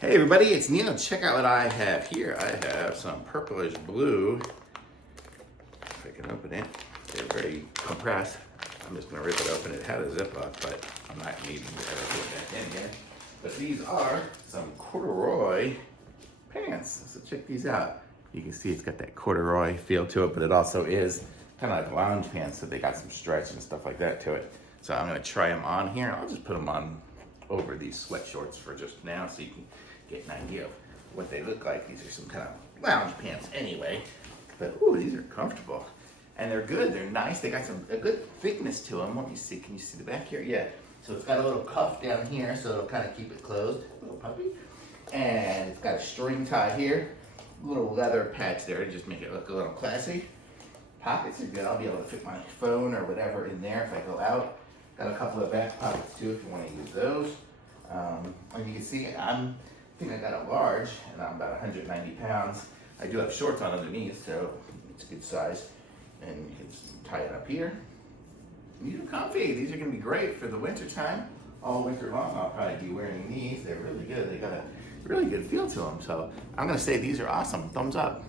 Hey everybody, it's Neil. Check out what I have here. I have some purplish blue. If I can open it, they're very compressed. I'm just gonna rip it open. It had a zip up, but I'm not needing to put it back in here. But these are some corduroy pants. So check these out. You can see it's got that corduroy feel to it, but it also is kind of like lounge pants, so they got some stretch and stuff like that to it. So I'm gonna try them on here. I'll just put them on over these sweat shorts for just now so you can get an idea of what they look like. These are some kind of lounge pants anyway, but ooh, these are comfortable and they're good. They're nice. They got a good thickness to them. Let me see. Can you see the back here? Yeah. So it's got a little cuff down here, so it'll kind of keep it closed. Little puppy, and it's got a string tie here. Little leather patch there to just make it look a little classy. Pockets are good. I'll be able to fit my phone or whatever in there if I go out. Got a couple of back pockets too if you want to use those. And you can see I think I got a large, and I'm about 190 pounds. I do have shorts on underneath, so it's a good size. And you can just tie it up here. These are comfy. These are gonna be great for the winter time. All winter long, I'll probably be wearing these. They're really good. They got a really good feel to them. So I'm gonna say these are awesome. Thumbs up.